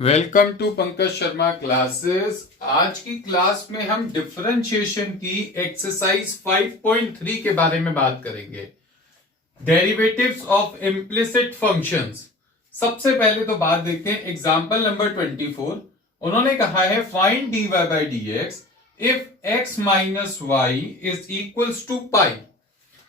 Welcome to Pankaj Sharma classes. आज की class में हम डिफरेंशिएशन की एक्सरसाइज 5.3 के बारे में बात करेंगे। Derivatives of implicit functions. सबसे पहले तो बात देखते हैं एग्जांपल नंबर 24। उन्होंने कहा है find dy bye dx if x minus y is equals to pi.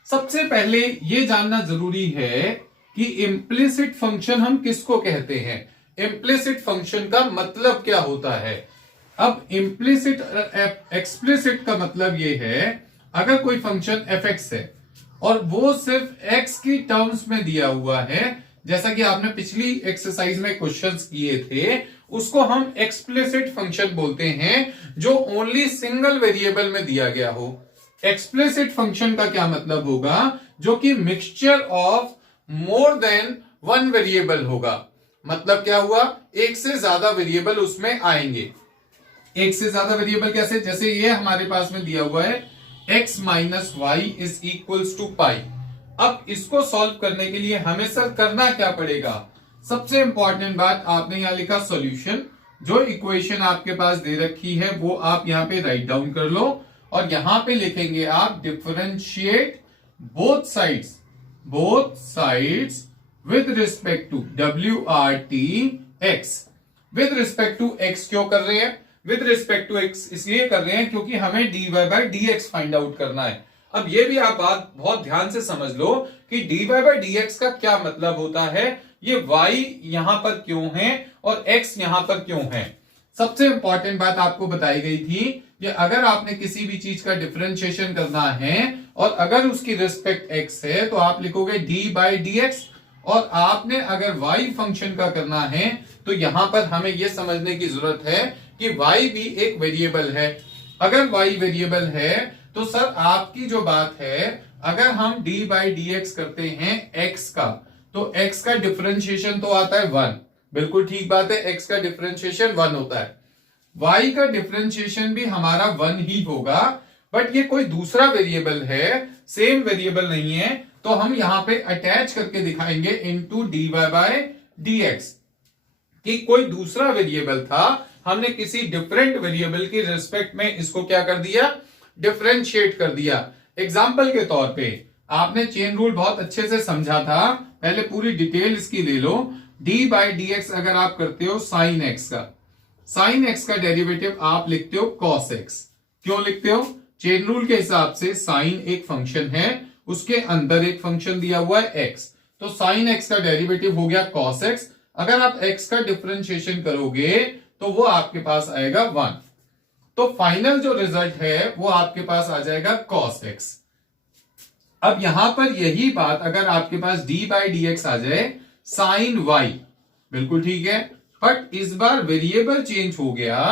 सबसे पहले ये जानना जरूरी है कि इम्प्लिसिट फंक्शन हम किसको कहते हैं, इम्प्लिसिट फंक्शन का मतलब क्या होता है। अब इम्प्लिसिट एक्सप्लिसिट का मतलब ये है, अगर कोई फंक्शन f(x) है और वो सिर्फ x की टर्म्स में दिया हुआ है, जैसा कि आपने पिछली एक्सरसाइज में क्वेश्चंस किए थे, उसको हम एक्सप्लिसिट फंक्शन बोलते हैं, जो ओनली सिंगल वेरिएबल में दिया गया हो। एक्सप्लिसिट फंक्शन का क्या मतलब होगा, जो कि mixture of more than one variable होगा। मतलब क्या हुआ, एक से ज्यादा वेरिएबल उसमें आएंगे। एक से ज्यादा वेरिएबल कैसे, जैसे ये हमारे पास में दिया हुआ है x minus y is equals to pi. अब इसको सॉल्व करने के लिए हमें सर करना क्या पड़ेगा। सबसे इंपॉर्टेंट बात, आपने यहां लिखा सॉल्यूशन। जो इक्वेशन आपके पास दे रखी है वो आप यहां पे राइट डाउन कर लो और यहां पे लिखेंगे आप differentiate both sides with respect to WRT(x). with respect to x क्यों कर रहे हैं, with respect to x इसलिए कर रहे हैं क्योंकि हमें dy by dx find out करना है। अब ये भी आप बात बहुत ध्यान से समझ लो कि dy by dx का क्या मतलब होता है, ये y यहां पर क्यों है और x यहां पर क्यों है। सबसे इंपॉर्टेंट बात आपको बताई गई थी कि अगर आपने किसी भी चीज का डिफरेंशिएशन करना है और अगर उसकी रिस्पेक्ट x है तो आप लिखोगे dy by dx, और आपने अगर y फंक्शन का करना है तो यहां पर हमें यह समझने की जरूरत है कि y भी एक वेरिएबल है। अगर y वेरिएबल है तो सर आपकी जो बात है, अगर हम d बाई dx करते हैं x का, तो x का डिफरेंशिएशन तो आता है 1। बिल्कुल ठीक बात है, x का डिफरेंशिएशन 1 होता है। y का डिफरेंशिएशन भी हमारा 1 ही होगा, बट ये कोई दूसरा वेरिएबल है, सेम वेरिएबल नहीं है, तो हम यहां पे अटैच करके दिखाएंगे इनटू dy बाय dx कि कोई दूसरा वेरिएबल था, हमने किसी डिफरेंट वेरिएबल की रिस्पेक्ट में इसको क्या कर दिया, डिफरेंशिएट कर दिया। एग्जांपल के तौर पे आपने चेन रूल बहुत अच्छे से समझा था, पहले पूरी डिटेल इसकी ले लो। dy बाय dx अगर आप करते हो साइन x का डेरिवेटिव आप लिखते हो cos x। क्यों लिखते हो, चेन रूल के हिसाब से साइन एक फंक्शन है, उसके अंदर एक फंक्शन दिया हुआ है x, तो साइन x का डेरिवेटिव हो गया cos x। अगर आप x का डिफरेंशिएशन करोगे तो वो आपके पास आएगा 1, तो फाइनल जो रिजल्ट है वो आपके पास आ जाएगा cos x। अब यहां पर यही बात अगर आपके पास d बाई dx आ जाए साइन y, बिल्कुल ठीक है, बट इस बार वेरिएबल चेंज हो गया,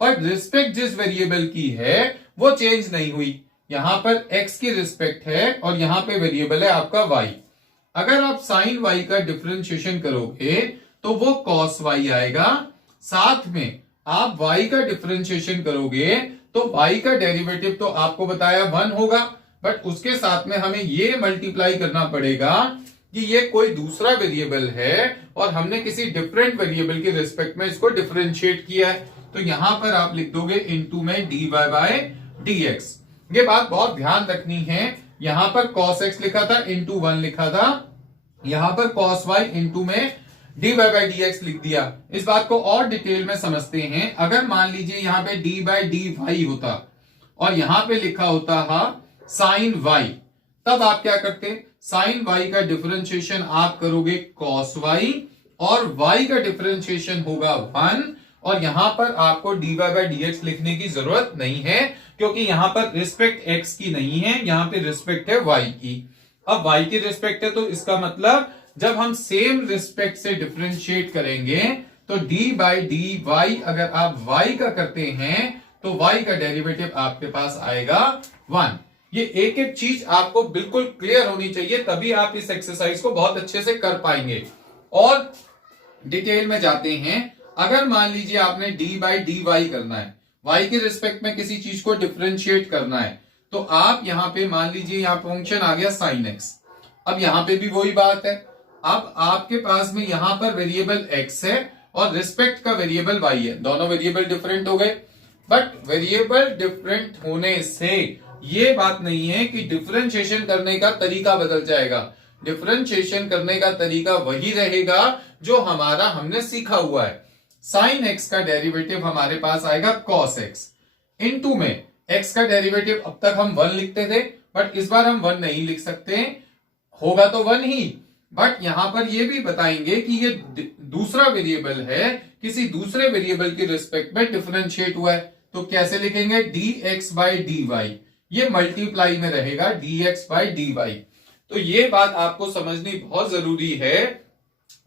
पर रिस्पेक्ट जिस वेरिएबल की है वो चेंज नहीं हुई। यहां पर x की रिस्पेक्ट है और यहां पे वेरिएबल है आपका y। अगर आप साइन y का डिफरेंशिएशन करोगे तो वो cos y आएगा, साथ में आप y का डिफरेंशिएशन करोगे तो y का डेरिवेटिव तो आपको बताया 1 होगा, बट उसके साथ में हमें ये मल्टीप्लाई करना पड़ेगा कि ये कोई दूसरा वेरिएबल है और हमने किसी डिफरेंट वेरिएबल की रिस्पेक्ट में इसको डिफरेंशिएट किया है, तो यहां पर आप लिख दोगे इनटू में dy बाय dx। ये बात बहुत ध्यान रखनी है, यहां पर cos x लिखा था इंटू 1 लिखा था, यहां पर cos y इंटू में dy बाई dx लिख दिया। इस बात को और डिटेल में समझते हैं। अगर मान लीजिए यहां पे d बाई dy होता और यहां पे लिखा होता साइन y, तब आप क्या करते, साइन y का डिफरेंशिएशन आप करोगे cos y और y का डिफरेंशिएशन होगा 1, और यहां पर आपको dy बाई dx लिखने की जरूरत नहीं है क्योंकि यहां पर रिस्पेक्ट x की नहीं है, यहां पे रिस्पेक्ट है y की। अब y की रिस्पेक्ट है तो इसका मतलब जब हम सेम रिस्पेक्ट से डिफरेंशिएट करेंगे तो d बाई dy अगर आप y का करते हैं तो y का डेरिवेटिव आपके पास आएगा 1। ये एक एक चीज आपको बिल्कुल क्लियर होनी चाहिए, तभी आप इस एक्सरसाइज को बहुत अच्छे से कर पाएंगे। और डिटेल में जाते हैं, अगर मान लीजिए आपने d बाई dy करना है, y के रिस्पेक्ट में किसी चीज को डिफरेंशिएट करना है, तो आप यहां पे मान लीजिए यहां फंक्शन आ गया साइन x। अब यहां पे भी वही बात है, अब आपके पास में यहां पर वेरिएबल x है और रिस्पेक्ट का वेरिएबल y है, दोनों वेरिएबल डिफरेंट हो गए। बट वेरिएबल डिफरेंट होने से ये बात नहीं है कि डिफरेंशिएशन करने का तरीका बदल जाएगा। डिफरेंशिएशन करने का तरीका वही रहेगा जो हमने सीखा हुआ है। साइन एक्स का डेरिवेटिव हमारे पास आएगा कॉस एक्स, इनटू में एक्स का डेरिवेटिव अब तक हम 1 लिखते थे, बट इस बार हम 1 नहीं लिख सकते, होगा तो 1 ही। बट यहां पर ये भी बताएंगे कि ये दूसरा वेरिएबल है, किसी दूसरे वेरिएबल के रिस्पेक्ट में डिफरेंशिएट हुआ है, तो कैसे लिखेंगे, dx बाई dy, ये मल्टीप्लाई में रहेगा dx बाई dy। तो ये बात आपको समझनी बहुत जरूरी है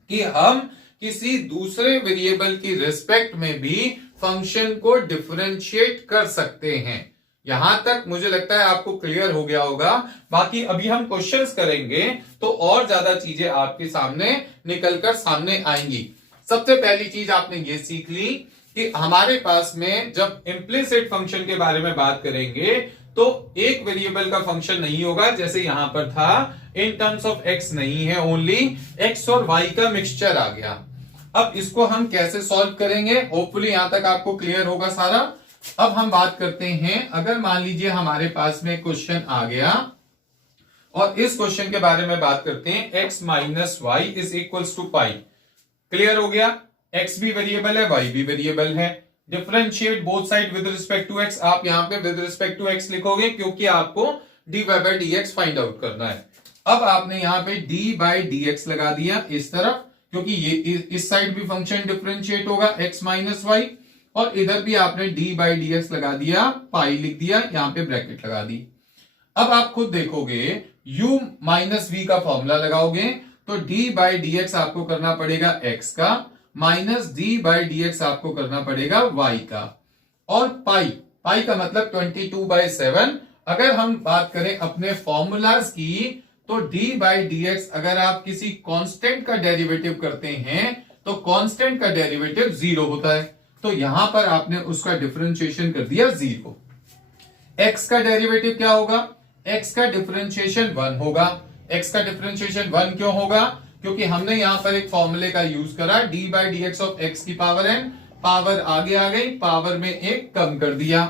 कि हम किसी दूसरे वेरिएबल की रिस्पेक्ट में भी फंक्शन को डिफरेंशिएट कर सकते हैं। यहां तक मुझे लगता है आपको क्लियर हो गया होगा। बाकी अभी हम क्वेश्चंस करेंगे तो और ज्यादा चीजें आपके सामने निकलकर सामने आएंगी। सबसे पहली चीज आपने ये सीख ली कि हमारे पास में जब इम्प्लिसिट फंक्शन के बारे में बात करेंगे तो एक वेरिएबल का फंक्शन नहीं होगा, जैसे यहां पर था इन टर्म्स ऑफ एक्स नहीं है, ओनली एक्स और वाई का मिक्सचर आ गया। अब इसको हम कैसे सॉल्व करेंगे, होपफुली यहां तक आपको क्लियर होगा सारा। अब हम बात करते हैं, अगर मान लीजिए हमारे पास में क्वेश्चन आ गया और इस क्वेश्चन के बारे में बात करते हैं, x minus y is equals to pi. Clear हो गया, x भी वेरिएबल है, y भी वेरिएबल है। Differentiate both side with respect to x, आप यहां पे विद रिस्पेक्ट टू x लिखोगे क्योंकि आपको dy by dx find out करना है। अब आपने यहां पे d बाई dx लगा दिया इस तरफ, क्योंकि ये इस साइड भी फंक्शन डिफरेंशिएट होगा x माइनस वाई, और इधर भी आपने d बाई dx लगा दिया, पाई लिख दिया, यहां पे ब्रैकेट लगा दी। अब आप खुद देखोगे u माइनस v का फॉर्मूला लगाओगे तो d बाई dx आपको करना पड़ेगा x का, माइनस d बाई dx आपको करना पड़ेगा y का, और पाई का मतलब 22/7। अगर हम बात करें अपने फॉर्मूलाज की तो d बाई dx अगर आप किसी कांस्टेंट का डेरिवेटिव करते हैं तो कांस्टेंट का डेरिवेटिव 0 होता है, तो यहां पर आपने उसका डिफरेंशिएशन कर दिया 0। x का डेरिवेटिव क्या होगा, x का डिफरेंशिएशन 1 होगा। x का डिफरेंशिएशन 1 क्यों होगा, क्योंकि हमने यहां पर एक फॉर्मूले का यूज करा, d by dx of x की पावर n, पावर आगे आ गई, पावर में एक कम कर दिया।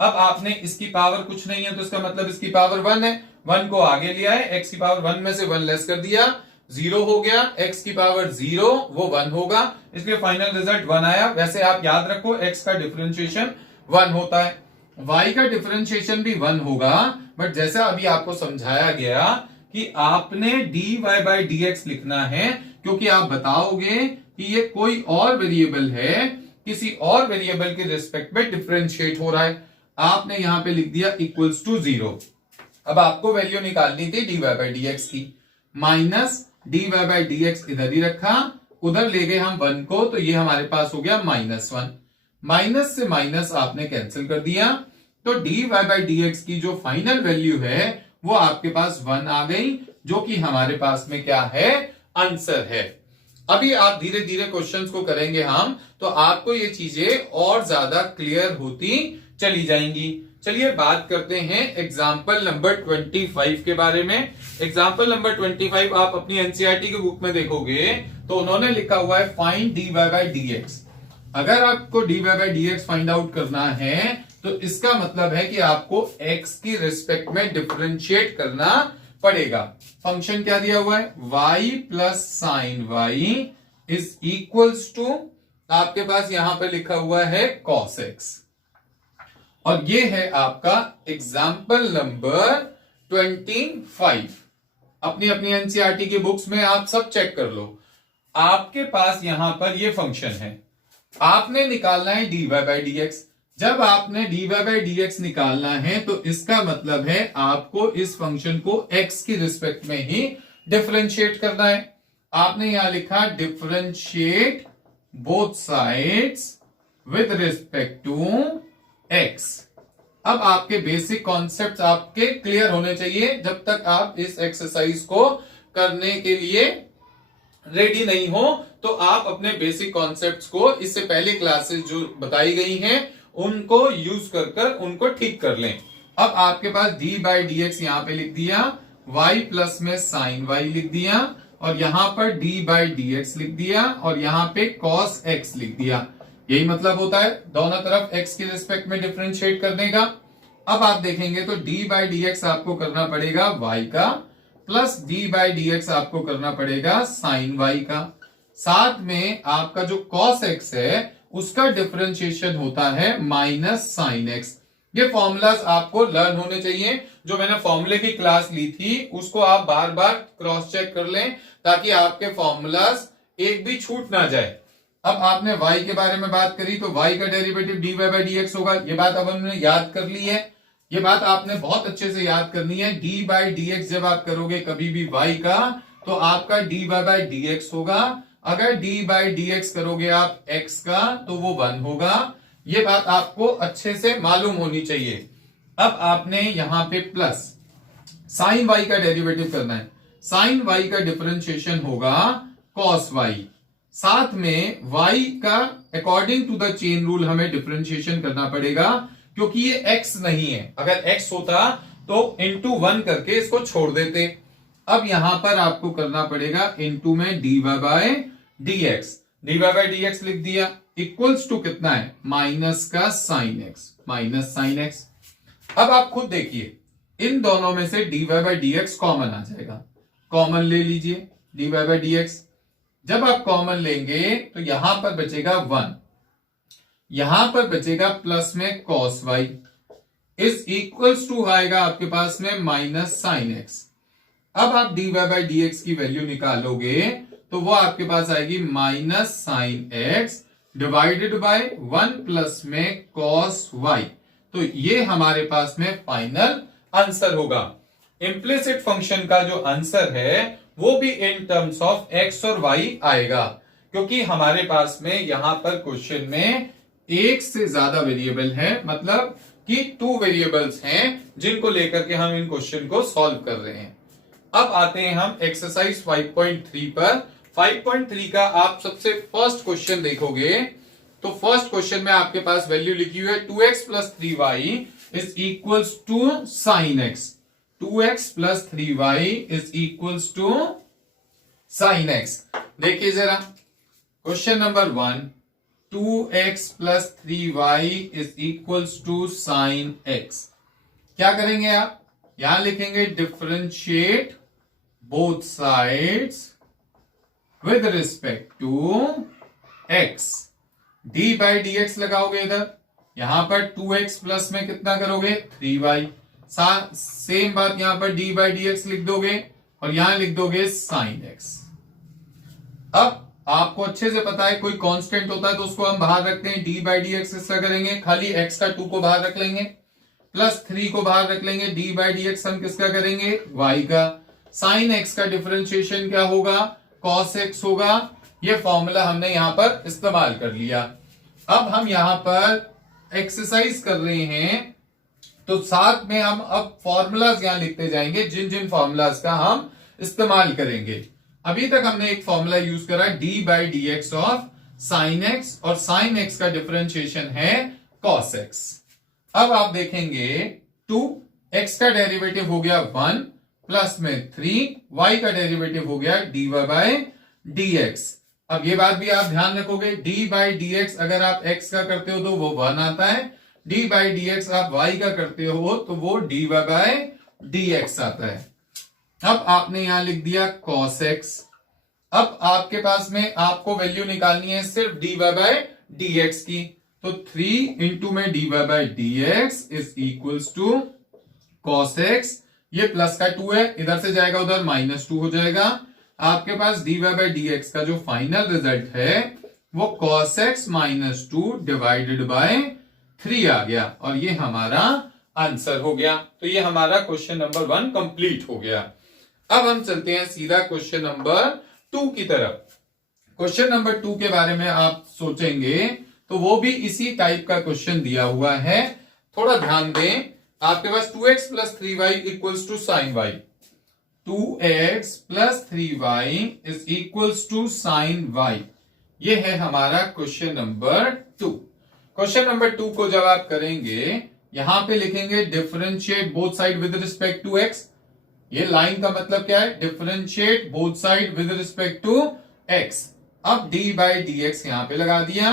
अब आपने इसकी पावर कुछ नहीं है तो इसका मतलब इसकी पावर 1 है, 1 को आगे लिया है, x की पावर 1 में से 1 लेस कर दिया, 0 हो गया, x की पावर 0 वो 1 होगा, इसलिए फाइनल रिजल्ट 1 आया। वैसे आप याद रखो x का डिफरेंशिएशन 1 होता है, y का डिफरेंशिएशन भी 1 होगा, बट जैसा अभी आपको समझाया गया कि आपने dy बाई dx लिखना है, क्योंकि आप बताओगे कि ये कोई और वेरिएबल है, किसी और वेरिएबल के रिस्पेक्ट में डिफरेंशिएट हो रहा है। आपने यहां पे लिख दिया इक्वल्स टू 0। अब आपको वैल्यू निकालनी थी dy बाई dx की, माइनस dy बाई dx इधर ही रखा, उधर ले गए हम 1 को, तो ये हमारे पास हो गया -1। माइनस से माइनस आपने कैंसिल कर दिया, तो dy बाई dx की जो फाइनल वैल्यू है वो आपके पास 1 आ गई, जो कि हमारे पास में क्या है, आंसर है। अभी आप धीरे धीरे क्वेश्चंस को करेंगे हम, तो आपको ये चीजें और ज्यादा क्लियर होती चली जाएंगी। चलिए बात करते हैं एग्जाम्पल नंबर 25 के बारे में। एग्जाम्पल नंबर 25 आप अपनी एनसीईआरटी की बुक में देखोगे तो उन्होंने लिखा हुआ है फाइंड dy बाई dx। अगर आपको dy by dx find out करना है तो इसका मतलब है कि आपको x की रिस्पेक्ट में डिफरेंशिएट करना पड़ेगा। फंक्शन क्या दिया हुआ है, y plus sine y is equals to, आपके पास यहां पर लिखा हुआ है cos x, और ये है आपका एग्जाम्पल नंबर 25। अपनी अपनी एनसीईआरटी की बुक्स में आप सब चेक कर लो। आपके पास यहां पर ये फंक्शन है, आपने निकालना है dy बाई dx। जब आपने dy बाई dx निकालना है तो इसका मतलब है आपको इस फंक्शन को x की रिस्पेक्ट में ही डिफरेंशिएट करना है। आपने यहां लिखा differentiate both sides with respect to x। अब आपके बेसिक कॉन्सेप्ट्स आपके क्लियर होने चाहिए। जब तक आप इस एक्सरसाइज को करने के लिए रेडी नहीं हो तो आप अपने बेसिक कॉन्सेप्ट्स को इससे पहले क्लासेस जो बताई गई हैं उनको यूज कर उनको ठीक कर लें। अब आपके पास dy बाई dx यहां पे लिख दिया, y प्लस में साइन y लिख दिया, और यहां पर d/dx लिख दिया और यहां पे cos x लिख दिया। यही मतलब होता है दोनों तरफ x के रिस्पेक्ट में डिफरेंशिएट करने का। अब आप देखेंगे तो d/dx आपको करना पड़ेगा y का, प्लस d/dx आपको करना पड़ेगा sin y का। साथ में आपका जो cos x है उसका डिफरेंशिएशन होता है माइनस sin x। ये फॉर्मूलाज आपको लर्न होने चाहिए। जो मैंने फॉर्मूले की क्लास ली थी उसको आप बार बार क्रॉस चेक कर लें ताकि आपके फॉर्मूलाज एक भी छूट ना जाए। अब आपने y के बारे में बात करी तो y का डेरिवेटिव dy/dx होगा। ये बात अब हमने याद कर ली है। ये बात आपने बहुत अच्छे से याद करनी है। d/dx जब आप करोगे कभी भी y का तो आपका dy/dx होगा। अगर d/dx करोगे आप x का तो वो 1 होगा। ये बात आपको अच्छे से मालूम होनी चाहिए। अब आपने यहां पे प्लस sin y का डेरिवेटिव करना है। sin y का डिफरेंशिएशन होगा cos y। साथ में y का according to the chain rule हमें डिफरेंशिएशन करना पड़ेगा क्योंकि ये x नहीं है। अगर x होता तो इंटू 1 करके इसको छोड़ देते। अब यहां पर आपको करना पड़ेगा इंटू में dy/dx। dy/dx लिख दिया इक्वल्स टू कितना है माइनस का sin x, minus sin x। अब आप खुद देखिए इन दोनों में से dy/dx कॉमन आ जाएगा। कॉमन ले लीजिए dy/dx। जब आप कॉमन लेंगे तो यहां पर बचेगा 1, यहां पर बचेगा प्लस में cos y is equals to आएगा आपके पास में माइनस sin x। अब आप dy/dx की वैल्यू निकालोगे तो वो आपके पास आएगी minus sin x divided by 1 plus में cos y। तो ये हमारे पास में फाइनल आंसर होगा। इम्प्लिसिट फंक्शन का जो आंसर है वो भी इन टर्म्स ऑफ x और y आएगा क्योंकि हमारे पास में यहां पर क्वेश्चन में एक से ज्यादा वेरिएबल है, मतलब कि 2 वेरिएबल्स हैं जिनको लेकर के हम इन क्वेश्चन को सॉल्व कर रहे हैं। अब आते हैं हम एक्सरसाइज 5.3 पर। 5.3 का आप सबसे फर्स्ट क्वेश्चन देखोगे तो फर्स्ट क्वेश्चन में आपके पास वैल्यू लिखी हुई है 2x plus 3y is equals to sin x। 2x plus 3y is equals to sin x। देखिए जरा question number 1, 2x plus 3y is equals to sin x। क्या करेंगे आप, यहां लिखेंगे differentiate both sides with respect to x। d/dx लगाओगे इधर, यहां पर 2x प्लस में कितना करोगे 3y। सेम बात यहां पर d/dx लिख दोगे और यहां लिख दोगे sin x। अब आपको अच्छे से पता है कोई कांस्टेंट होता है तो उसको हम बाहर रखते हैं। d/dx किसका करेंगे, खाली x का 2 को बाहर रख लेंगे, प्लस 3 को बाहर रख लेंगे। d/dx हम किसका करेंगे y का। sin x का डिफरेंशिएशन क्या होगा cos x होगा। ये फॉर्मूला हमने यहां पर इस्तेमाल कर लिया। अब हम यहां पर एक्सरसाइज कर रहे हैं तो साथ में हम अब फॉर्मूलाज यहां लिखते जाएंगे जिन जिन फॉर्मूलाज का हम इस्तेमाल करेंगे। अभी तक हमने एक फॉर्मूला यूज करा d/dx ऑफ sin x और sin x का डिफरेंशिएशन है cos x। अब आप देखेंगे 2x का डेरिवेटिव हो गया 1 प्लस में 3, y का डेरिवेटिव हो गया dy/dx। अब ये बात भी आप ध्यान रखोगे d/dx अगर आप x का करते हो तो वो 1 आता है, d/dx आप y का करते हो तो वो dy/dx आता है। अब आपने यहां लिख दिया cos x। अब आपके पास में आपको वैल्यू निकालनी है सिर्फ dy/dx की, तो 3 इंटू में dy/dx is equals to cos x। ये प्लस का 2 है, इधर से जाएगा उधर -2 हो जाएगा। आपके पास dy/dx का जो फाइनल रिजल्ट है वो cos x -2 डिवाइडेड बाय 3 आ गया और ये हमारा आंसर हो गया। तो ये हमारा क्वेश्चन नंबर 1 कंप्लीट हो गया। अब हम चलते हैं सीधा क्वेश्चन नंबर 2 की तरफ। क्वेश्चन नंबर 2 के बारे में आप सोचेंगे तो वो भी इसी टाइप का क्वेश्चन दिया हुआ है। थोड़ा ध्यान दें, आपके पास 2x plus 3y equals to sin y। 2x plus 3y is equals to sin y। ये है हमारा क्वेश्चन नंबर 2। क्वेश्चन नंबर 2 को जब आप करेंगे यहां पे लिखेंगे differentiate both side with respect to x। ये लाइन का मतलब क्या है, differentiate both side with respect to x. अब डी बाई डी एक्स यहां पे लगा दिया,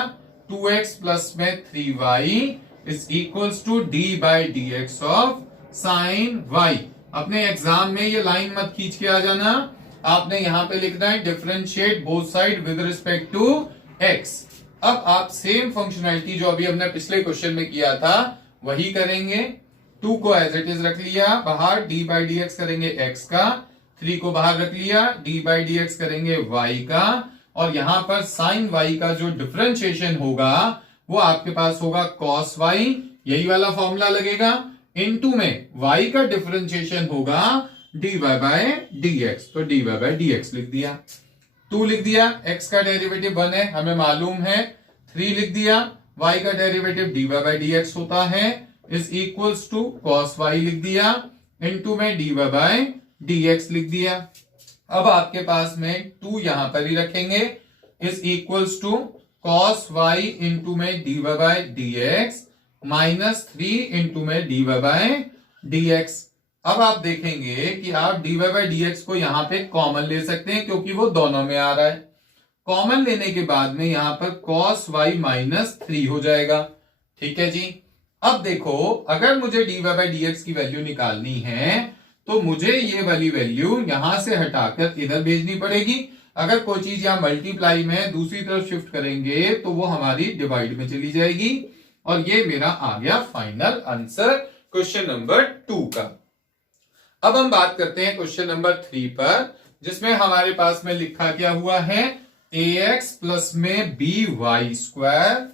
2x प्लस में 3y is equals to d by d x of sine y। अपने एग्जाम में ये लाइन मत खींच के आ जाना, आपने यहां पे लिखना है differentiate both side with respect to x। अब आप सेम फंक्शनैलिटी जो अभी हमने पिछले क्वेश्चन में किया था वही करेंगे। 2 को एज इट इज रख लिया बाहर, डी बाई डी एक्स करेंगे x का, 3 को बाहर रख लिया, डी बाई डी एक्स करेंगे y का, और यहां पर साइन y का जो डिफरेंशिएशन होगा वो आपके पास होगा cos y, यही वाला फॉर्मूला लगेगा, इनटू में y का डिफरेंशिएशन होगा dy बाय dx, तो dy बाय dx लिख दिया। 2 लिख दिया, x का डेरिवेटिव 1 है हमें मालूम है, 3 लिख दिया, y का डेरिवेटिव dy बाय dx होता है, is equals to cos y लिख दिया, इनटू में dy बाय dx लिख दिया। अब आपके पास में 2 यहां पर ही रखेंगे, is equals to cos y into में dy bye dx minus 3 into में dy बाय dx। अब आप देखेंगे कि आप dy बाय dx को यहां पे कॉमन ले सकते हैं क्योंकि वो दोनों में आ रहा है। कॉमन लेने के बाद में यहां पर cos y माइनस 3 हो जाएगा। ठीक है जी। अब देखो, अगर मुझे dy बाय dx की वैल्यू निकालनी है तो मुझे ये वाली वैल्यू यहां से हटाकर इधर भेजनी पड़ेगी। अगर कोई चीज यहां मल्टीप्लाई में दूसरी तरफ शिफ्ट करेंगे तो वो हमारी डिवाइड में चली जाएगी, और ये मेरा आ गया फाइनल आंसर क्वेश्चन नंबर 2 का। अब हम बात करते हैं क्वेश्चन नंबर 3 पर, जिसमें हमारे पास में लिखा क्या हुआ है, ax प्लस में by square,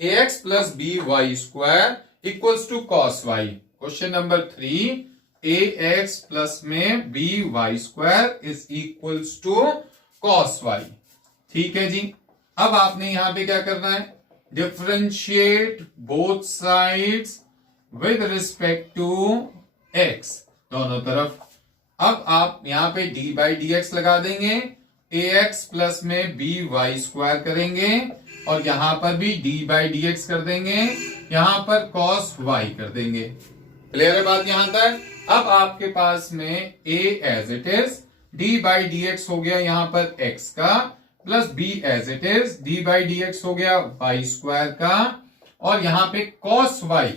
ax plus by square equals to cos y। Question number 3, ax plus में by square is equals to cos y। ठीक है जी। अब आपने यहां पे क्या करना है, differentiate both sides with respect to x, दोनों तरफ। अब आप यहां पे डी बाई डी एक्स लगा देंगे, ax प्लस में by स्क्वायर करेंगे, और यहां पर भी डी बाई डी एक्स कर देंगे, यहां पर cos y कर देंगे। क्लियर है बात यहां तक। अब आपके पास में a as it is, d by d x हो गया यहां पर x का, plus b as it is, d by d x हो गया y स्क्वायर का, और यहां पे cos y,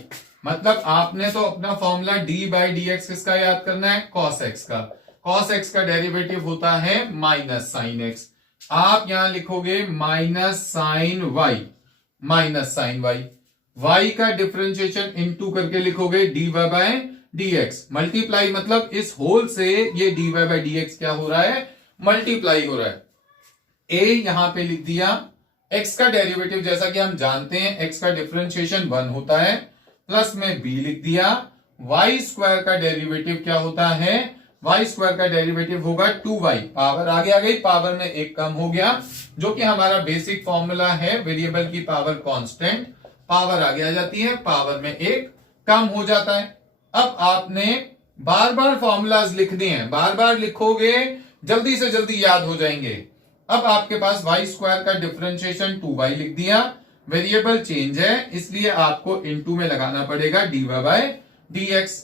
मतलब आपने तो अपना formula D by d x किसका याद करना है, cos x का। cos x का डेरिवेटिव होता है माइनस साइन x। आप यहां लिखोगे minus sine y, minus sine y, y का डिफरेंशिएशन इनटू करके लिखोगे dy बाय dx। मल्टीप्लाई मतलब इस होल से ये dy बाय dx क्या हो रहा है, मल्टीप्लाई हो रहा है। a यहां पे लिख दिया, x का डेरिवेटिव जैसा कि हम जानते हैं x का डिफरेंशिएशन 1 होता है, प्लस में b लिख दिया, y स्क्वायर का डेरिवेटिव क्या होता है, y स्क्वायर का डेरिवेटिव होगा 2y, पावर आगे आ गई, पावर में एक कम हो गया, जो कि हमारा बेसिक फॉर्मूला है वेरिएबल की पावर कांस्टेंट, पावर आगे आ जाती है, पावर में एक कम हो जाता है। अब आपने बार बार फॉर्मूलाज लिखने हैं, बार बार लिखोगे जल्दी से जल्दी याद हो जाएंगे। अब आपके पास y स्क्वायर का डिफरेंशिएशन 2y लिख दिया, वेरिएबल चेंज है इसलिए आपको इनटू में लगाना पड़ेगा dy bye dx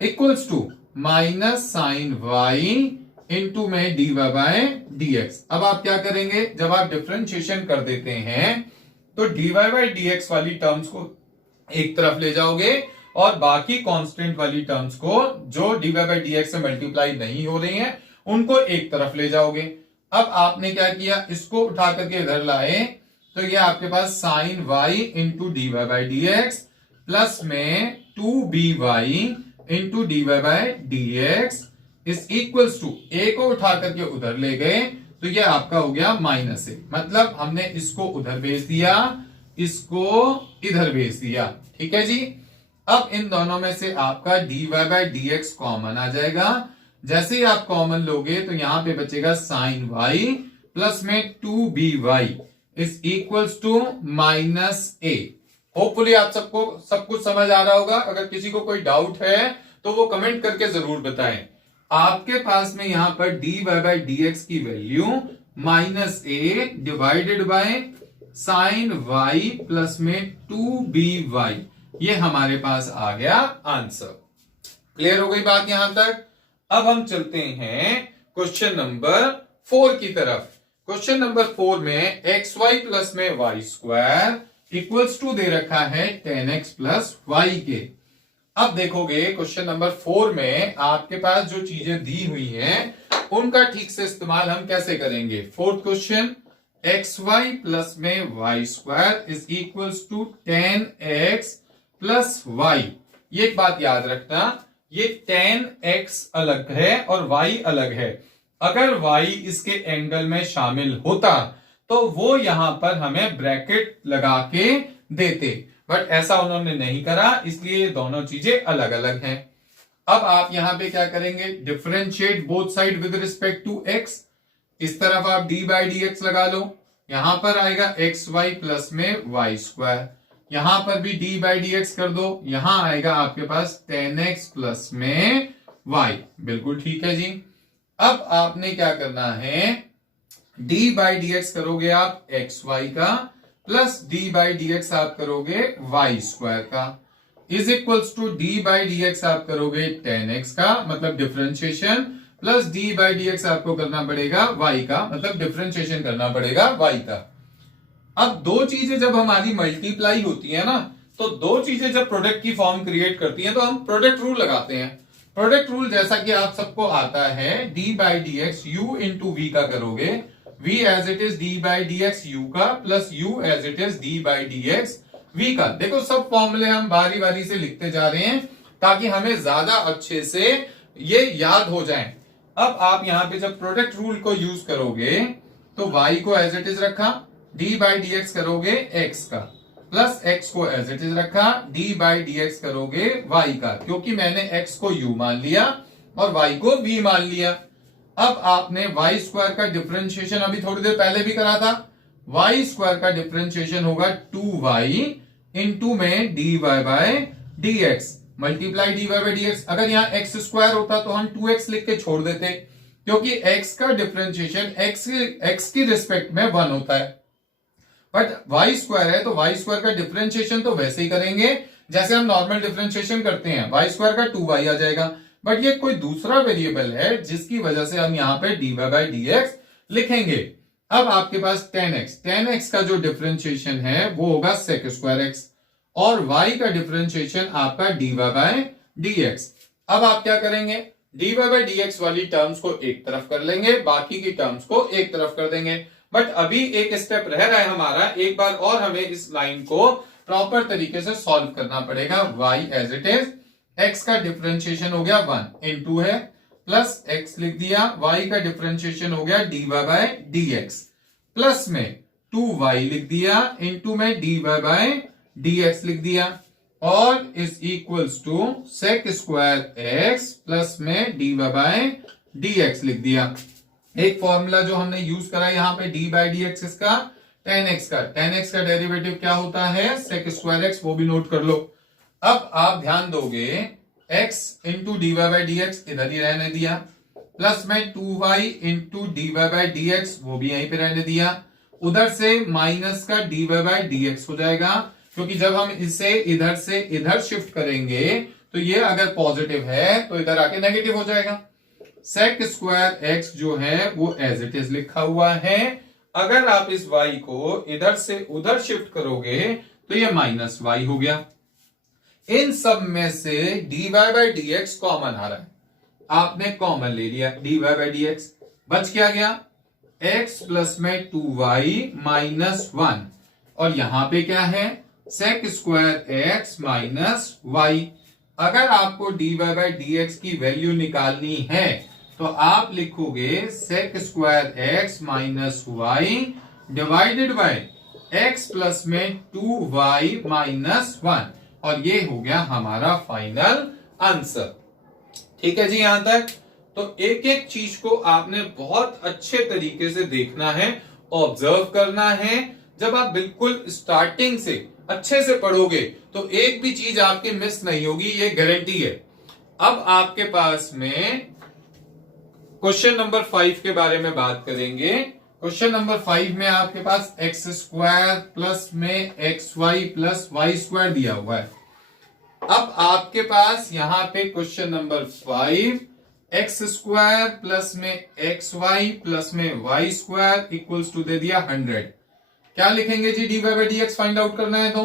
equals to minus sine y into में dy बाय dx। अब आप क्या करेंगे, जब आप डिफरेंशिएशन कर देते हैं तो dy बाय dx वाली टर्म्स को एक तरफ ले जाओगे और बाकी कांस्टेंट वाली टर्म्स को जो dy बाय dx से मल्टीप्लाई नहीं हो रही हैं उनको एक तरफ ले जाओगे। अब आपने क्या किया, इसको उठा करके इधर लाए तो ये आपके पास sine y into dy bye dx plus में 2by into dy bye dx is equals to, a को उठा करके उधर ले गए तो ये आपका हो गया माइनस a, मतलब हमने इसको उधर भेज दिया, इसको इधर भेज दिया। ठीक है जी। अब इन दोनों में से आपका dy बाय dx कॉमन आ जाएगा, जैसे ही आप कॉमन लोगे तो यहां पे बचेगा साइन y प्लस में 2by is equals to minus a। Hopefully आप सबको सब कुछ समझ आ रहा होगा। अगर किसी को कोई डाउट है तो वो कमेंट करके जरूर बताएं। आपके पास में यहां पर dy बाय dx की value minus a divided by sine y plus में 2by, ये हमारे पास आ गया आंसर। क्लियर हो गई बात यहां तक। अब हम चलते हैं क्वेश्चन नंबर 4 की तरफ। क्वेश्चन नंबर 4 में एक्स वाई प्लस में वाई स्क्वायर इक्वल्स टू दे रखा है 10x प्लस वाई के। अब देखोगे क्वेश्चन नंबर 4 में आपके पास जो चीजें दी हुई हैं उनका ठीक से इस्तेमाल हम कैसे करेंगे। Fourth question, x y plus में y square is equals to 10x plus y. ये एक बात याद रखना, ये 10x अलग है और y अलग है। अगर y इसके एंगल में शामिल होता तो वो यहां पर हमें ब्रैकेट लगा के देते, बट ऐसा उन्होंने नहीं करा, इसलिए ये दोनों चीजें अलग अलग हैं। अब आप यहां पे क्या करेंगे, differentiate both side with respect to x। इस तरफ आप d बाई डी एक्स लगा लो, यहां पर आएगा एक्स वाई प्लस में वाई स्क्वायर, यहां पर भी d बाई डी एक्स कर दो, यहां आएगा आपके पास 10x प्लस में y। बिल्कुल ठीक है जी। अब आपने क्या करना है, d बाई डी एक्स करोगे आप एक्स वाई का, plus d by d x आप करोगे वाई स्क्वायर का, is equals to d by d x आप करोगे 10x का मतलब differentiation, plus d by d x आपको करना पड़ेगा y का मतलब डिफरेंशिएशन करना पड़ेगा y का। अब दो चीजें जब हमारी मल्टीप्लाई होती है ना, तो दो चीजें जब प्रोडक्ट की फॉर्म क्रिएट करती हैं तो हम प्रोडक्ट रूल लगाते हैं। प्रोडक्ट रूल जैसा कि आप सबको आता है, d by d x u into v का करोगे, v as it is d by d x u का plus u as it is d by d x v का। देखो सब फॉर्मूले हम बारी बारी से लिखते जा रहे हैं ताकि हमें ज्यादा अच्छे से ये याद हो जाए। अब आप यहां पे जब प्रोडक्ट रूल को यूज करोगे तो y को एज इट इज रखा, d बाई डी एक्स करोगे x का, प्लस x को एज इट इज रखा, d बाई डी एक्स करोगे y का, क्योंकि मैंने x को u मान लिया और y को v मान लिया। अब आपने y स्क्वायर का डिफरेंशिएशन अभी थोड़ी देर पहले भी करा था, y स्क्वायर का डिफरेंशिएशन होगा 2y इंटू में dy bye dx multiply dy bye dx। अगर यहाँ x स्क्वायर होता तो हम 2x लिख के छोड़ देते, क्योंकि x का डिफरेंशिएशन x की रिस्पेक्ट में 1 होता है, बट y स्क्वायर है तो y स्क्वायर का डिफरेंशिएशन तो वैसे ही करेंगे जैसे हम नॉर्मल डिफरेंशिएशन करते हैं, y स्क्वायर का 2y आ जाएगा, बट ये कोई दूसरा वेरिएबल है जिसकी वजह से हम यहाँ पे dy बाई dx लिखेंगे। अब आपके पास 10x का जो डिफरेंशिएशन है वो होगा sec स्क्वायर x और y का डिफरेंशिएशन आपका dy बाई dx। अब आप क्या करेंगे, dy बाई dx वाली टर्म्स को एक तरफ कर लेंगे, बाकी की टर्म्स को एक तरफ कर देंगे। बट अभी एक स्टेप रह रहा है हमारा, एक बार और हमें इस लाइन को प्रॉपर तरीके से सॉल्व करना पड़ेगा। y as it is, x का डिफरेंशिएशन हो गया 1 इंटू है प्लस x लिख दिया, y का डिफरेंशिएशन हो गया dy बाय dx प्लस में 2y लिख दिया इंटू में dy बाय dx लिख दिया और is equals to sec square x plus में dy बाय dx लिख दिया। एक फॉर्मूला जो हमने यूज करा यहाँ पे d बाई डी एक्स का 10x का डेरिवेटिव क्या होता है, sec स्क्वायर x, वो भी नोट कर लो। अब आप ध्यान दोगे x into d y by d x इधर ही रहने दिया, प्लस में 2y into d y by d x वो भी यहीं पे रहने दिया, उधर से माइनस का d y by d x हो जाएगा, क्योंकि जब हम इसे इधर से इधर शिफ्ट करेंगे तो ये अगर पॉजिटिव है तो इधर आके नेगेटिव हो जाएगा। sec स्क्वायर x जो है वो एज इट इज लिखा हुआ है, अगर आप इस y को इधर से उधर शिफ्ट करोगे तो ये माइनस y हो गया। इन सब में से dy बाई dx कॉमन आ रहा है, आपने कॉमन ले लिया dy बाई dx, बच क्या गया x प्लस में 2y माइनस 1 और यहां पे क्या है sec square x minus y। अगर आपको dy बाई dx की वैल्यू निकालनी है तो आप लिखोगे sec square x minus y divided by x plus में 2y माइनस 1 और ये हो गया हमारा फाइनल आंसर। ठीक है जी, यहां तक तो एक एक चीज को आपने बहुत अच्छे तरीके से देखना है, ऑब्जर्व करना है। जब आप बिल्कुल स्टार्टिंग से अच्छे से पढ़ोगे तो एक भी चीज आपकी मिस नहीं होगी, ये गारंटी है। अब आपके पास में क्वेश्चन नंबर 5 के बारे में बात करेंगे। क्वेश्चन नंबर 5 में आपके पास एक्स स्क्वायर प्लस में x y plus y square दिया हुआ है। अब आपके पास यहां पे question number 5 x square plus में एक्स वाई प्लस में वाई स्क्वायर इक्वल्स टू दे दिया 100। क्या लिखेंगे जी? D y by d x find out करना है तो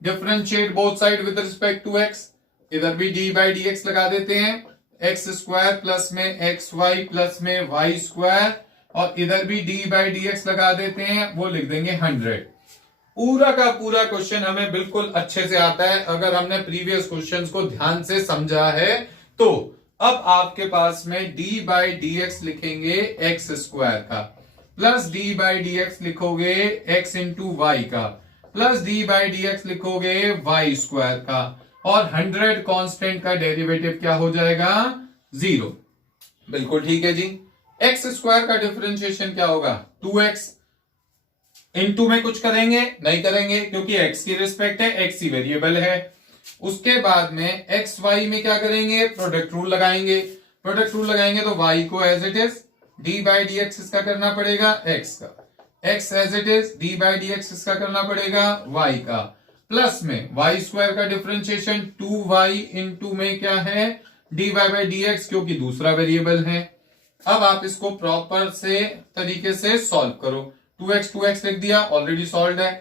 differentiate both side with respect to x. इधर भी डी बाई डी एक्स लगा देते हैं, एक्स स्क्वायर प्लस में एक्स वाई प्लस में वाई स्क्वायर, और इधर भी डी बाई डी एक्स लगा देते हैं, वो लिख देंगे 100। पूरा का पूरा क्वेश्चन हमें बिल्कुल अच्छे से आता है अगर हमने प्रीवियस क्वेश्चंस को ध्यान से समझा है तो। अब आपके पास में डी बाई डी एक्स लिखेंगे एक्स स्क्वायर का, plus D by d x लिखोगे एक्स इंटू वाई का, plus D by d x लिखोगे वाई स्क्वायर का, और 100 कांस्टेंट का डेरिवेटिव क्या हो जाएगा? 0। बिल्कुल ठीक है जी। एक्स स्क्वायर का डिफरेंशिएशन क्या होगा? 2x। इनटू में कुछ करेंगे? नहीं करेंगे, क्योंकि x की रिस्पेक्ट है, x ही वेरिएबल है। उसके बाद में एक्स वाई में क्या करेंगे? प्रोडक्ट रूल लगाएंगे। प्रोडक्ट रूल लगाएंगे तो y को as it is d by d x इसका करना पड़ेगा x का, x as it is d by d x इसका करना पड़ेगा y का, प्लस में वाई स्क्वायर का डिफरेंशिएशन 2y इंटू में क्या है? D y by d x, क्योंकि दूसरा वेरिएबल है। अब आप इसको प्रॉपर से तरीके से सॉल्व करो। 2x लिख दिया, ऑलरेडी सॉल्व है,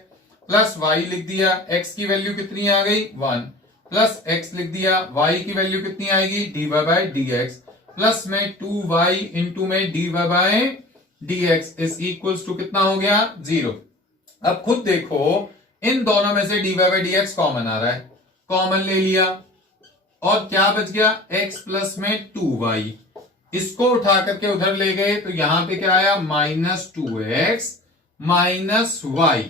प्लस y लिख दिया, x की वैल्यू कितनी आ गई? 1, प्लस x लिख दिया, y की वैल्यू कितनी आएगी? D y by d x, plus में 2y इंटू में d y by d x is equals to कितना हो गया? 0। अब खुद देखो, इन दोनों में से d y by d x common आ रहा है, कॉमन ले लिया, और क्या बच गया? x प्लस में 2y, इसको उठा करके उधर ले गए तो यहां पे क्या आया? -2x minus Y.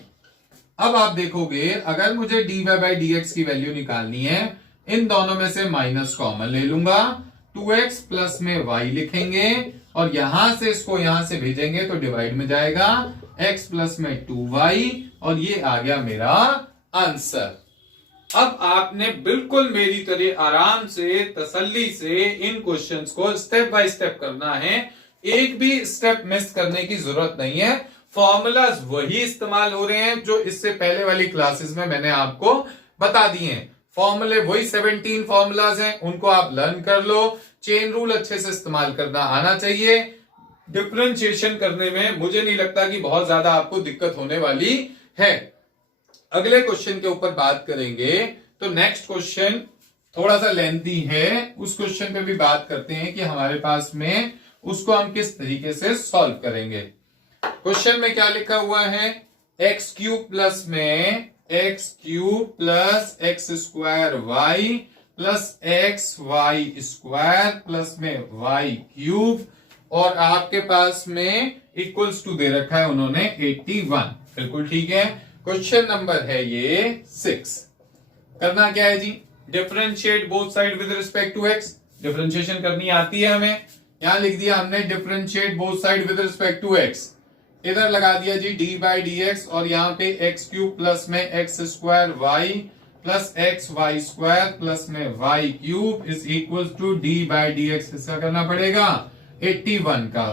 अब आप देखोगे, अगर मुझे d y by d x की वैल्यू निकालनी है, इन दोनों में से माइनस कॉमन ले लूंगा, 2x प्लस में y लिखेंगे, और यहां से इसको यहां से भेजेंगे तो डिवाइड में जाएगा, x प्लस में 2y, और ये आ गया मेरा आंसर। अब आपने बिल्कुल मेरी तरह आराम से, तसल्ली से इन क्वेश्चंस को स्टेप बाय स्टेप करना है। एक भी स्टेप मिस करने की जरूरत नहीं है। फॉर्मूलाज वही इस्तेमाल हो रहे हैं जो इससे पहले वाली क्लासेस में मैंने आपको बता दिए हैं। फॉर्मूले वही 17 फॉर्मूलाज हैं, उनको आप लर्न कर लो। चेन रूल अच्छे से इस्तेमाल करना आना चाहिए। डिफरेंशिएशन करने में मुझे नहीं लगता कि बहुत ज्यादा आपको दिक्कत होने वाली है। अगले क्वेश्चन के ऊपर बात करेंगे, तो नेक्स्ट क्वेश्चन थोड़ा सा लेंथी है, उस क्वेश्चन पे भी बात करते हैं कि हमारे पास में उसको हम किस तरीके से सॉल्व करेंगे। क्वेश्चन में क्या लिखा हुआ है? एक्स क्यूब प्लस में x cube plus x square y plus x y square plus में वाई क्यूब, और आपके पास में इक्वल्स टू दे रखा है उन्होंने 81। बिल्कुल ठीक है। क्वेश्चन नंबर है ये 6। करना क्या है जी? Differentiate both side with respect to x. Differentiation करनी आती है हमें। यहां लिख दिया हमने differentiate both side with respect to x. इधर लगा दिया जी डी बाई डी एक्स, और यहाँ पे एक्स क्यूब प्लस में x square y plus x y square plus में y cube is equal to d by d x. इसका करना पड़ेगा 81 का।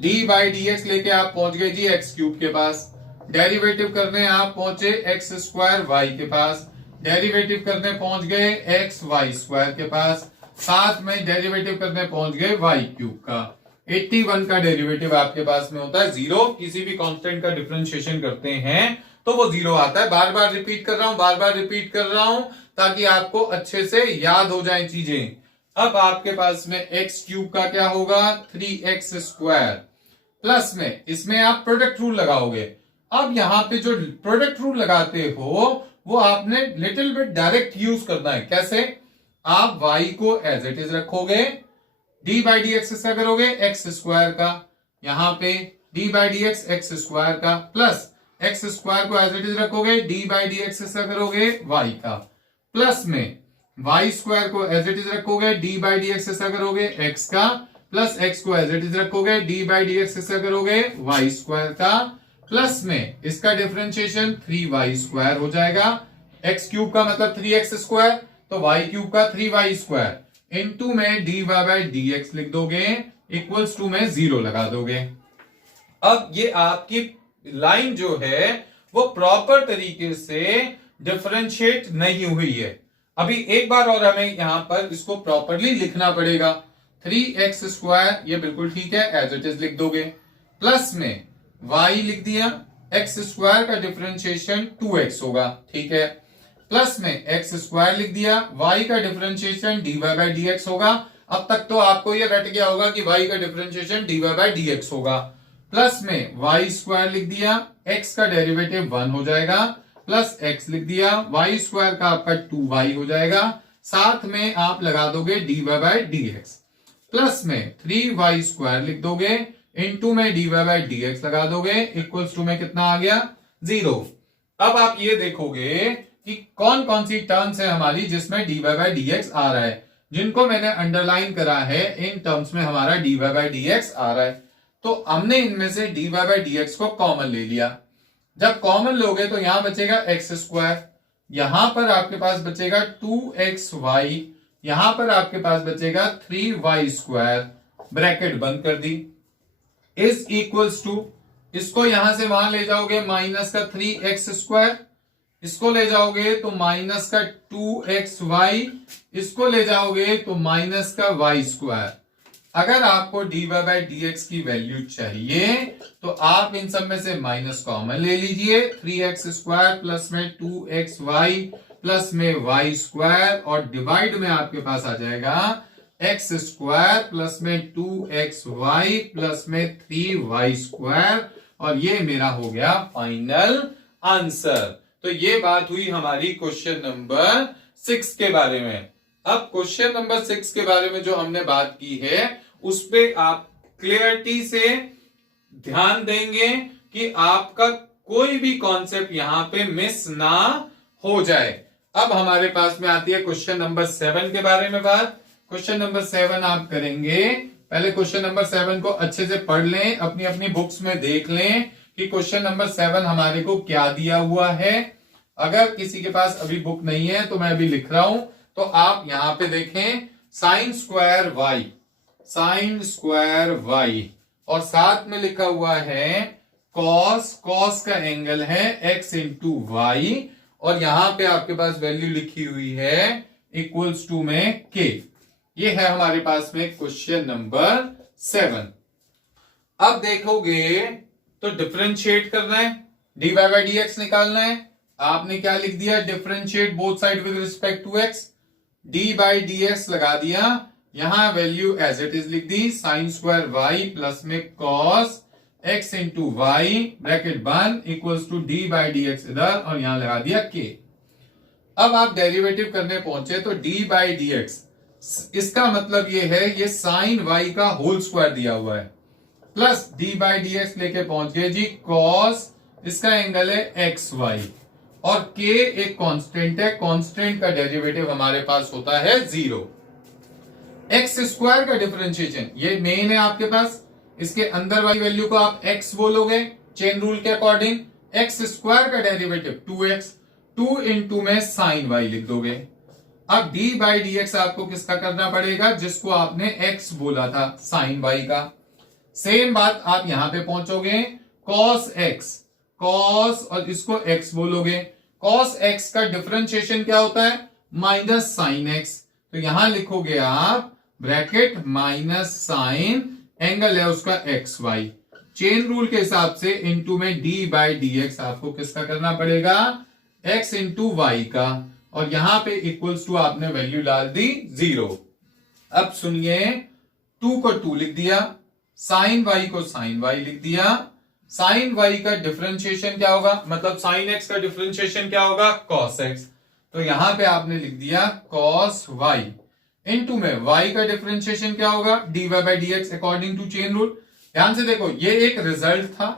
डी बाई डी एक्स लेके आप पहुंच गए जी एक्स क्यूब के पास। डेरिवेटिव करने आप पहुंचे एक्स स्क्वायर वाई के पास। डेरिवेटिव करने पहुंच गए एक्स वाई स्क्वायर के पास। साथ में डेरिवेटिव करने पहुंच गए वाई क्यूब का। 81 का डेरिवेटिव आपके पास में होता है 0। किसी भी कांस्टेंट का डिफरेंशिएशन करते हैं तो वो 0 आता है। बार बार रिपीट कर रहा हूं, बार बार रिपीट कर रहा हूं ताकि आपको अच्छे से याद हो जाए चीजें। अब आपके पास में एक्स क्यूब का क्या होगा? 3x स्क्वायर प्लस में इसमें आप प्रोडक्ट रूल लगाओगे। अब यहां पे जो प्रोडक्ट रूल लगाते हो वो आपने लिटिल बिट डायरेक्ट यूज करना है। कैसे? आप y को एज इट इज रखोगे, डी बाई डी एक्स क्या करोगे? एक्स स्क्वायर का, यहां पे D by d x square का, प्लस एक्स स्क्वायर को एज इट इज रखोगे, डी बाई डी एक्स क्या करोगे? y का, प्लस में वाई स्क्वायर को एज इट इज रखोगे, डी बाई डी एक्स क्या करोगे? x का, प्लस x को एज इट इज रखोगे, डी बाई डी एक्स क्या करोगे? वाई स्क्वायर का, प्लस में इसका डिफरेंशिएशन 3y स्क्वायर हो जाएगा। एक्स क्यूब का मतलब 3x स्क्वायर, तो y क्यूब का 3y स्क्वायर इनटू में d y by d x लिख दोगे, इक्वल्स टू में 0 लगा दोगे। अब ये आपकी लाइन जो है वो प्रॉपर तरीके से डिफरेंशिएट नहीं हुई है। अभी एक बार और हमें यहां पर इसको प्रॉपरली लिखना पड़ेगा। 3x² ये बिल्कुल ठीक है, एज इट इज लिख दोगे। प्लस में y लिख दिया, x² का डिफरेंशिएशन 2x होगा, ठीक है। प्लस में x² लिख दिया, y का डिफरेंशिएशन dy/dx होगा। अब तक तो आपको ये रट गया होगा कि y का डिफरेंशिएशन dy/dx होगा। प्लस में y² लिख दिया, x का डेरिवेटिव 1 हो जाएगा, प्लस x लिख दिया, y² का आपका 2y हो जाएगा, साथ में आप लगा दोगे dy/dx। प्लस में 3y² लिख दोगे, इनटू में dy/dx लगा दोगे, इक्वल्स टू में कितना आ गया 0। अब आप ये देखोगे कि कौन कौन सी टर्म्स है हमारी जिसमें dy/dx आ रहा है। जिनको मैंने अंडरलाइन करा है इन टर्म्स में हमारा dy/dx आ रहा है। तो हमने इनमें से dy/dx को कॉमन ले लिया। जब कॉमन लोगे तो यहां बचेगा x², यहां पर आपके पास बचेगा 2xy, यहां पर आपके पास बचेगा 3y², ब्रैकेट बंद कर दी, इज इक्वल्स टू, इसको यहां से वहां ले जाओगे माइनस का 3x², इसको ले जाओगे तो माइनस का 2xy, इसको ले जाओगे तो माइनस का y²। अगर आपको dy/dx की वैल्यू चाहिए तो आप इन सब में से माइनस कॉमन ले लीजिए, 3x² प्लस में 2xy प्लस में y² और डिवाइड में आपके पास आ जाएगा x² प्लस में 2xy प्लस में 3y² और ये मेरा हो गया फाइनल आंसर। तो ये बात हुई हमारी क्वेश्चन नंबर 6 के बारे में। अब क्वेश्चन नंबर 6 के बारे में जो हमने बात की है उस पे आप क्लियरिटी से ध्यान देंगे कि आपका कोई भी कॉन्सेप्ट यहां पे मिस ना हो जाए। अब हमारे पास में आती है क्वेश्चन नंबर 7 के बारे में बात। क्वेश्चन नंबर 7 आप करेंगे, पहले क्वेश्चन नंबर 7 को अच्छे से पढ़ लें, अपनी अपनी बुक्स में देख लें कि क्वेश्चन नंबर 7 हमारे को क्या दिया हुआ है। अगर किसी के पास अभी बुक नहीं है तो मैं अभी लिख रहा हूं, तो आप यहां पे देखें sin² और साथ में लिखा हुआ है cos का एंगल है x इंटू वाई और यहां पे आपके पास वैल्यू लिखी हुई है इक्वल्स टू में k। ये है हमारे पास में क्वेश्चन नंबर 7। अब देखोगे तो डिफरेंशिएट करना है, dy/dx निकालना है। आपने क्या लिख दिया, differentiate both side with respect to x, d/dx लगा दिया, यहां वैल्यू एज इट इज लिख दी, sin² प्लस में cos x into y bracket बंद इक्वल्स टू d/dx इधर और यहां लगा दिया k। अब आप डेरिवेटिव करने पहुंचे तो d/dx इसका मतलब ये है ये sin y का होल स्क्वायर दिया हुआ है, प्लस d/dx लेके पहुंच गए जी cos, इसका एंगल है xy और k एक कांस्टेंट है, कांस्टेंट का डेरिवेटिव हमारे पास होता है 0। x² का डिफरेंशिएशन ये मेन है आपके पास, इसके अंदर वाली वैल्यू को आप x बोलोगे चेन रूल के अकॉर्डिंग, x² का डेरिवेटिव 2x, 2 इंटू में sin y लिख दोगे। अब d/dx आपको किसका करना पड़ेगा, जिसको आपने x बोला था sin y का। सेम बात आप यहां पे पहुंचोगे cos x, cos और इसको x बोलोगे, cos x का डिफरेंशिएशन क्या होता है माइनस sin x, तो यहां लिखोगे आप ब्रैकेट माइनस साइन, एंगल है उसका xy, चेन रूल के हिसाब से इनटू में d/dx आपको किसका करना पड़ेगा x इंटू वाई का और यहां पे इक्वल्स टू आपने वैल्यू डाल दी 0। अब सुनिए 2 को 2 लिख दिया, sin y को sin y लिख दिया, sin y का डिफरेंशिएशन क्या होगा, मतलब sin x का डिफरेंशिएशन क्या होगा cos x, तो यहां पे आपने लिख दिया cos y इनटू में y का डिफरेंशिएशन क्या होगा dy/dx according to chain rule. ध्यान से देखो ये एक रिजल्ट था,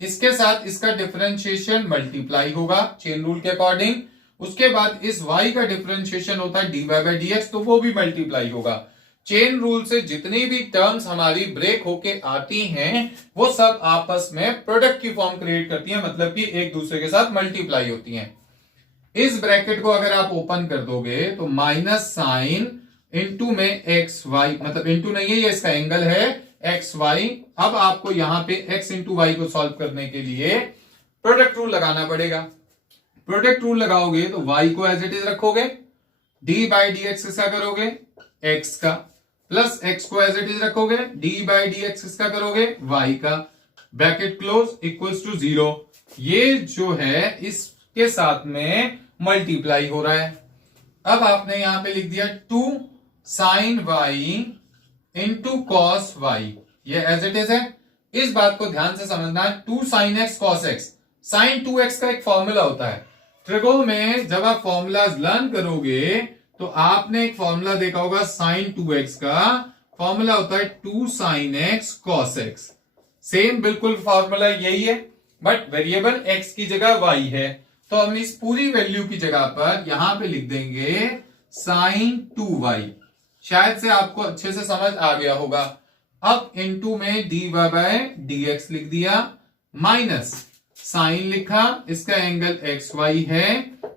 इसके साथ इसका डिफरेंशिएशन मल्टीप्लाई होगा चेन रूल के अकॉर्डिंग, उसके बाद इस y का डिफरेंशिएशन होता है dy/dx तो वो भी मल्टीप्लाई होगा। चेन रूल से जितनी भी टर्म्स हमारी ब्रेक होके आती हैं वो सब आपस में प्रोडक्ट की फॉर्म क्रिएट करती हैं, मतलब कि एक दूसरे के साथ मल्टीप्लाई होती हैं। इस ब्रैकेट को अगर आप ओपन कर दोगे तो माइनस साइन इंटू में एक्स वाई, मतलब इंटू नहीं है ये इसका एंगल है एक्स वाई। अब आपको यहां पे एक्स इंटू वाई को सॉल्व करने के लिए प्रोडक्ट रूल लगाना पड़ेगा। प्रोडक्ट रूल लगाओगे तो y को एज इट इज रखोगे, d/dx क्या करोगे x का, प्लस एक्स को एज इट इज रखोगे, डी बाई डी एक्स किसका करोगे, वाई का, ब्रैकेट क्लोज इक्वल्स टू 0। ये जो है इसके साथ में मल्टीप्लाई हो रहा है। अब आपने यहां पे लिख दिया 2 sine y into cos y, ये एज इट इज है। इस बात को ध्यान से समझना है, 2 sine x cos x, sine 2x का एक फॉर्मूला होता है ट्रिगो में। जब आप फॉर्मूलाज लर्न करोगे तो आपने एक फॉर्मूला देखा होगा साइन 2x का, फॉर्मूला होता है 2 sine x cos x. Same बिल्कुल फॉर्मूला यही है, बट वेरिएबल x की जगह y है, तो हम इस पूरी वैल्यू की जगह पर यहां पे लिख देंगे साइन 2y। शायद से आपको अच्छे से समझ आ गया होगा। अब इनटू में dy बाय dx लिख दिया, माइनस साइन लिखा, इसका एंगल एक्स वाई है,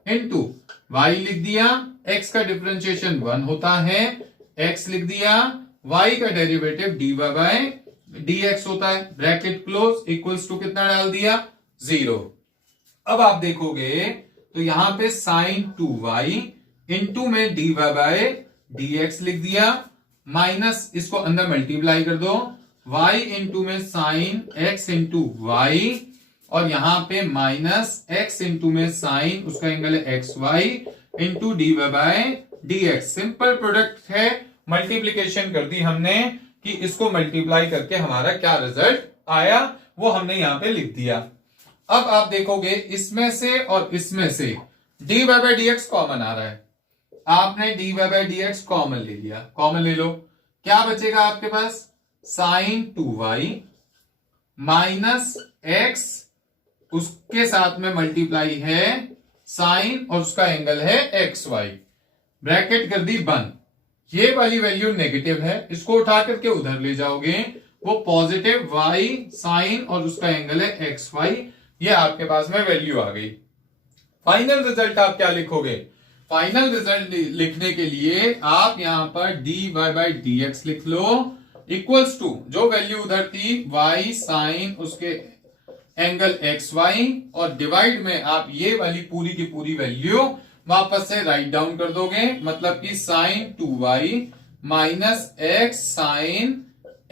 इनटू y लिख दिया, x का डिफरेंशिएशन 1 होता है, x लिख दिया, y का डेरिवेटिव dy बाय dx होता है, ब्रैकेट क्लोज इक्वल्स टू कितना डाल दिया, 0। अब आप देखोगे तो यहां पे साइन 2y इंटू में dy बाय dx लिख दिया, माइनस इसको अंदर मल्टीप्लाई कर दो, y इंटू में साइन x इंटू वाई, और यहां पे माइनस x इंटू में साइन, उसका एंगल है x y, into d by d x. Simple product है, मल्टीप्लीकेशन कर दी हमने कि इसको मल्टीप्लाई करके हमारा क्या रिजल्ट आया वो हमने यहां पे लिख दिया। अब आप देखोगे इसमें से और इसमें से d by d x common आ रहा है, आपने d by d x common ले लिया, कॉमन ले लो, क्या बचेगा आपके पास, साइन 2y माइनस एक्स, उसके साथ में मल्टीप्लाई है साइन और उसका एंगल है एक्स वाई, ब्रैकेट कर दी बंद। ये वाली वैल्यू नेगेटिव है, इसको उठा करके उधर ले जाओगे, वो पॉजिटिव y साइन और उसका एंगल है एक्स वाई, ये आपके पास में वैल्यू आ गई। फाइनल रिजल्ट आप क्या लिखोगे, फाइनल रिजल्ट लिखने के लिए आप यहां पर dy बाय dx लिख लो, इक्वल्स टू जो वैल्यू उधर थी y साइन उसके एंगल एक्स वाई, और डिवाइड में आप ये वाली पूरी की पूरी वैल्यू वापस से राइट डाउन कर दोगे, मतलब कि sine 2y minus x sine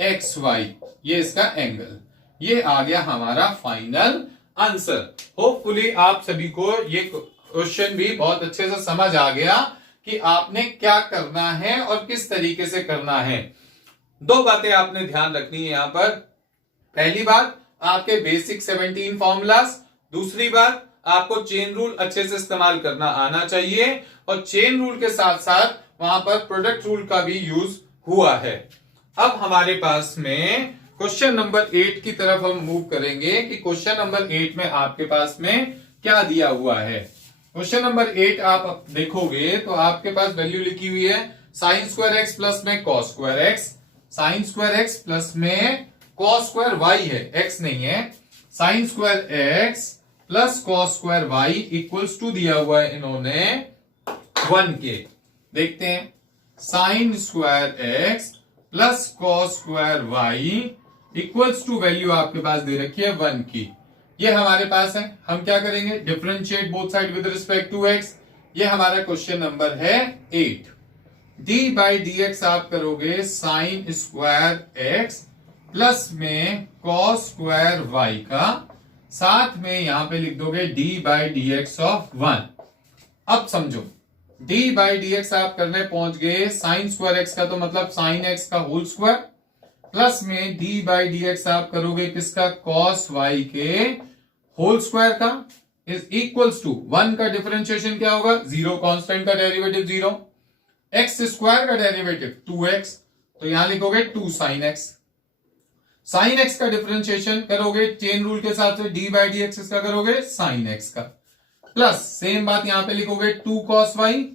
x y, ये इसका एंगल, ये आ गया हमारा फाइनल आंसर। होपफुली आप सभी को ये क्वेश्चन भी बहुत अच्छे से समझ आ गया कि आपने क्या करना है और किस तरीके से करना है। दो बातें आपने ध्यान रखनी है यहां पर, पहली बात आपके बेसिक 17 फॉर्मूलाज, दूसरी बात आपको चेन रूल अच्छे से इस्तेमाल करना आना चाहिए, और चेन रूल के साथ साथ वहां पर प्रोडक्ट रूल का भी यूज हुआ है। अब हमारे पास में क्वेश्चन नंबर 8 की तरफ हम मूव करेंगे कि क्वेश्चन नंबर 8 में आपके पास में क्या दिया हुआ है। क्वेश्चन नंबर 8 आप देखोगे तो आपके पास वैल्यू लिखी हुई है साइन स्क्वायर एक्स प्लस में cos square x, sine square x plus में कॉस स्क्वायर वाई है, एक्स नहीं है, sine square x plus cos square y equals to दिया हुआ है इन्होंने 1 के। देखते हैं, sine square x plus cos square y equals to value आपके पास दे रखी है 1 की, ये हमारे पास है। हम क्या करेंगे, differentiate both side with respect to x, ये हमारा क्वेश्चन नंबर है 8। डी बाई डी एक्स आप करोगे साइन स्क्वायर एक्स प्लस में कॉस स्क्वायर वाई का, साथ में यहां पे लिख दोगे D by d x of 1। अब समझो, डी बाई डी एक्स आप करने पहुंच गए साइन स्क्वायर एक्स का, तो मतलब साइन एक्स का होल स्क्वायर, प्लस में डी बाई डी एक्स आप करोगे किसका, कॉस वाई के होल स्क्वायर का, इज इक्वल्स टू 1 का डिफरेंशिएशन क्या होगा, 0, कांस्टेंट का डेरिवेटिव 0, एक्स स्क्वायर का डेरिवेटिव 2x, तो यहां लिखोगे 2 साइन एक्स, साइन एक्स का डिफरेंशिएशन करोगे चेन रूल के साथ से डी बाई डी एक्स इसका करोगे साइन एक्स का, प्लस सेम बात यहां पे लिखोगे 2 कॉस वाई,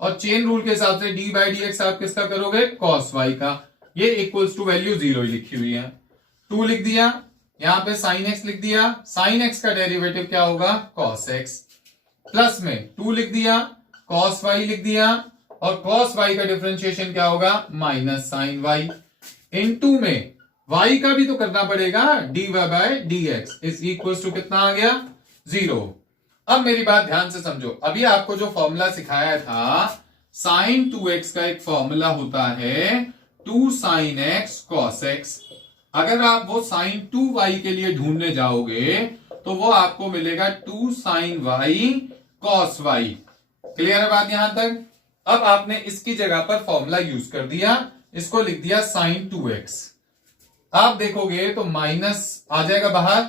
और चेन रूल के हिसाब से डी बाई डी एक्स आप किसका करोगे, कॉस वाई का, ये इक्वल्स टू वैल्यू 0 लिखी हुई है, 2 लिख दिया, यहां पे साइन एक्स लिख दिया, साइन एक्स का डेरिवेटिव क्या होगा, कॉस एक्स, प्लस में 2 लिख दिया, कॉस वाई लिख दिया, और कॉस वाई का डिफरेंशिएशन क्या होगा, माइनस साइन वाई, इनटू में y का भी तो करना पड़ेगा, dy by d x is equal to कितना आ गया, 0। अब मेरी बात ध्यान से समझो, अभी आपको जो फॉर्मूला सिखाया था साइन 2x का एक फॉर्मूला होता है 2 sin x cos x। अगर आप वो sin 2y के लिए ढूंढने जाओगे तो वो आपको मिलेगा 2 sin y cos y। Clear है बात यहां तक? अब आपने इसकी जगह पर फॉर्मूला यूज कर दिया, इसको लिख दिया sin 2x। आप देखोगे तो माइनस आ जाएगा बाहर,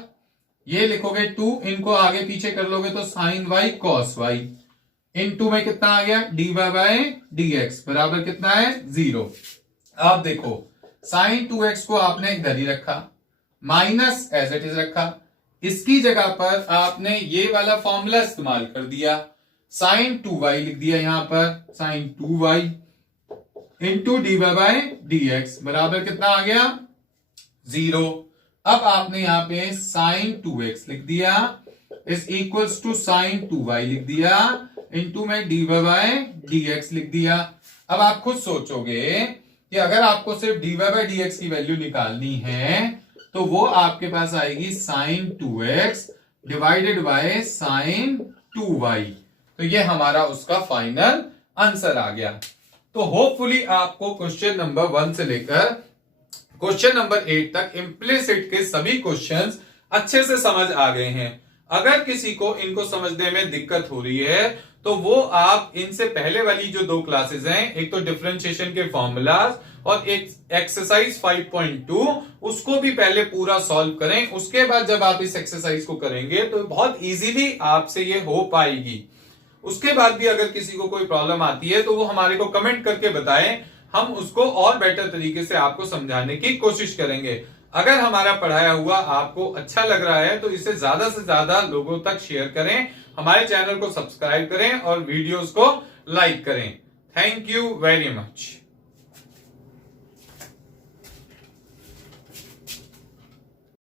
ये लिखोगे 2, इनको आगे पीछे कर लोगे तो sin y cos y। इन 2 में कितना आ गया, dy बाय dx बराबर कितना है 0। आप देखो sin 2x को आपने इधर ही रखा, माइनस एज इट इज रखा, इसकी जगह पर आपने ये वाला फॉर्मूला इस्तेमाल कर दिया, sin 2y लिख दिया यहां पर, sin 2y into dy bye dx बराबर कितना आ गया 0। अब आपने यहां पे sin 2x लिख दिया is equals to sin 2y लिख दिया, इंटू में dy बाय dx लिख दिया। अब आप खुद सोचोगे कि अगर आपको सिर्फ dy बाय dx की वैल्यू निकालनी है तो वो आपके पास आएगी sin 2x divided by sin 2y। तो ये हमारा उसका फाइनल आंसर आ गया। तो होपफुली आपको क्वेश्चन नंबर 1 से लेकर क्वेश्चन नंबर 8 तक इम्प्लिसिट के सभी क्वेश्चंस अच्छे से समझ आ गए हैं। अगर किसी को इनको समझने में दिक्कत हो रही है तो वो आप इनसे पहले वाली जो 2 क्लासेस हैं, एक तो डिफरेंशिएशन के फॉर्मूलाज और एक एक्सरसाइज 5.2, उसको भी पहले पूरा सॉल्व करें। उसके बाद जब आप इस एक्सरसाइज को करेंगे तो बहुत इजीली आपसे ये हो पाएगी। उसके बाद भी अगर किसी को कोई प्रॉब्लम आती है तो वो हमारे को कमेंट करके बताएं, हम उसको और बेटर तरीके से आपको समझाने की कोशिश करेंगे। अगर हमारा पढ़ाया हुआ आपको अच्छा लग रहा है तो इसे ज्यादा से ज्यादा लोगों तक शेयर करें, हमारे चैनल को सब्सक्राइब करें और वीडियोस को लाइक करें। Thank you very much.